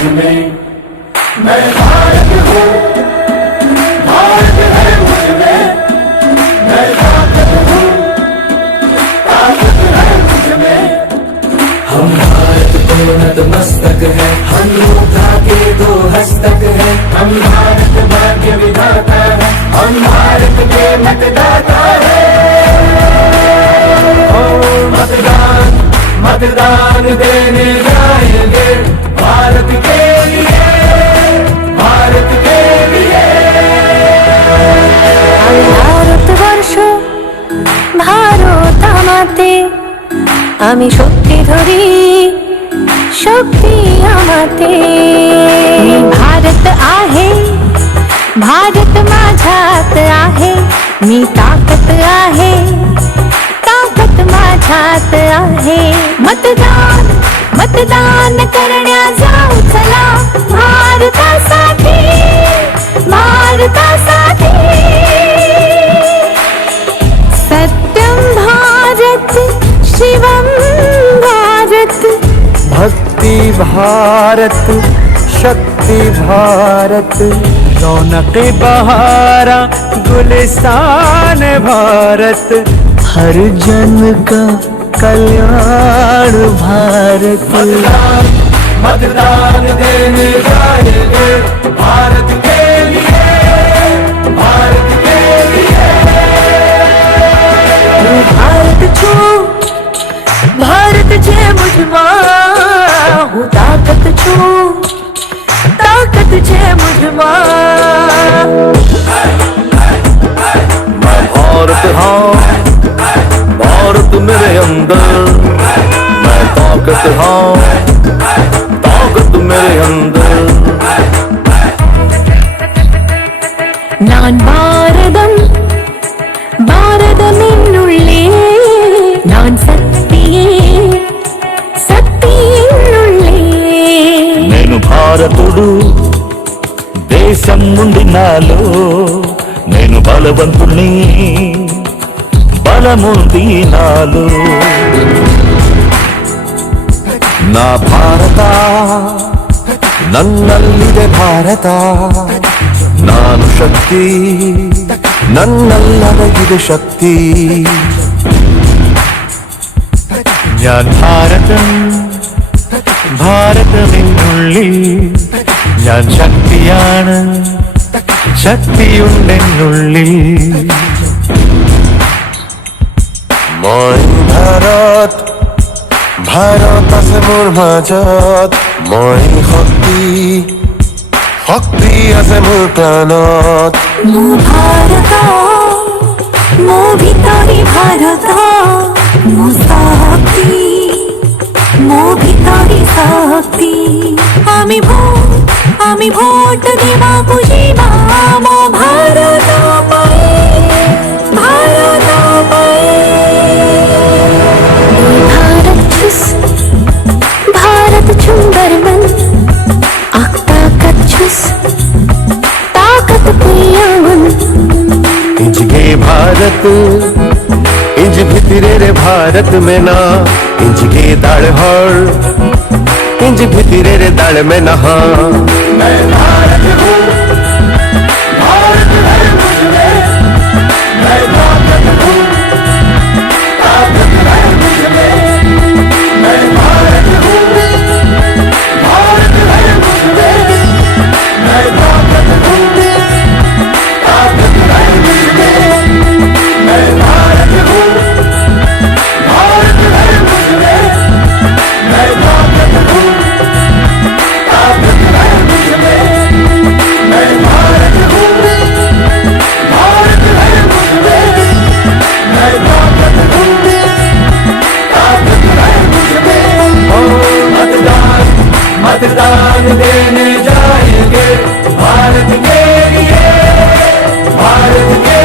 मुझ में, मैं भारत हूँ, भारत है मुझ में, मैं ताकत हूँ, ताकत है मुझ में। हम भारत को नतमस्तक है, हम योद्धा के दो हस्तक है, हम भारत भाग्य विधाता है, हम भारत के मतदाता है। मतदान मतदान देने जाएंगे भारत के लिए, भारत के लिए। भारतवर्ष भारत আমাতে আমি শক্তি ধরি शक्ती আমাতে भारत आहे भारत माझ्यात आहे मी ताकद आहे ताकद माझ्यात आहे मतदान मतदान करण्या जाऊ चला भारतासाठी भारतासाठी सत्यम भारत शिवम भारत भक्ति भारत शक्ति भारत रौनक बहारा गुलिस्तान भारत हर जन का कल्याण भारत। मतदान देने जाएंगे भारत के लिए, भारत के लिए। भारत छू भारत छे मुझમાં હું તાકત છું તાકત છે મુझમાં मैं भारत हाँ भारत मेरे अंदर मैं ताकत हाँ ताकत मेरे अंदर। நான் பாரதம் பாரதம் என்னுள்ளே நான் சக்தியே சக்தி என்னுள்ளே నేను భారతుడు దేశం నుండి నాలో నేను బలవంతుణ్ణి బలముంది నాలో నా భారత ನನ್ನಲ್ಲಿದೆ ಭಾರತ ನಾನು ಶಕ್ತಿ ನನ್ನಲ್ಲದಗಿದೆ ಶಕ್ತಿ ഞാൻ ഭാരതം ഭാരതമെന്നുള്ളിൽ ഞാൻ ശക്തിയാണ് ശക്തിയുണ്ടെന്നുള്ളിൽ মই ভাৰত ভাৰত আছে মোৰ মাজত মই শক্তি শক্তি আছে মোৰ প্ৰাণত ମୋ ଭାରତ ମୋ ଭିତରେ ଭାରତ ମୋ ଶକ୍ତି ମୋ ଭିତରେ ଶକ୍ତି আমি ভোট দেବାକୁ ଯିବା ମୋ ଭାରତ ପାଇଁ ଭାରତ ପାଇଁ। भारत छुस भारत चुंबर मन आख ताकत छुस ताकत पियावन इंजगे भारत इंज भितरे रे भारत में ना इंजगे दाड़ हर इंज भितरे रे दाड़ में नहा। मैं भारत हूँ, भारत है मुझ में, मैं ताकत हूँ, ताकत है मुझ में। मैं भारत हूँ, भारत है मुझ में, मैं ताकत हूँ, ताकत है मुझ में। मैं भारत हूँ, भारत है मुझ में, मैं ताकत हूँ, ताकत है मुझ में। मैं भारत हूँ, भारत है मुझ में, मैं ताकत हूँ, ताकत है मुझ में। मतदान मतदान देने जाएंगे भारत के लिए, भारत के